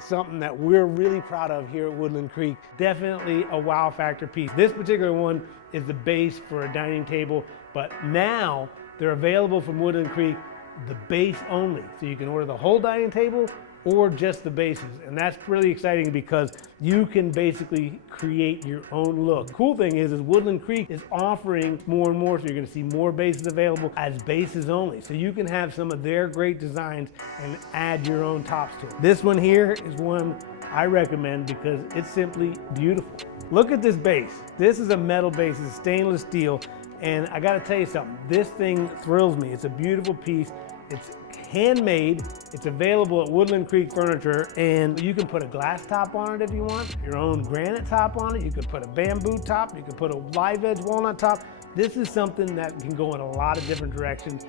Something that we're really proud of here at Woodland Creek. Definitely a wow factor piece. This particular one is the base for a dining table, but now they're available from Woodland Creek, the base only. So you can order the whole dining table or just the bases. And that's really exciting because you can basically create your own look. The cool thing is Woodland Creek is offering more and more, so you're gonna see more bases available as bases only. So you can have some of their great designs and add your own tops to it. This one here is one I recommend because it's simply beautiful. Look at this base. This is a metal base, it's stainless steel. And I gotta tell you something, this thing thrills me. It's a beautiful piece. It's handmade. It's available at Woodland Creek Furniture, and you can put a glass top on it if you want, your own granite top on it. You could put a bamboo top. You could put a live edge walnut top. This is something that can go in a lot of different directions.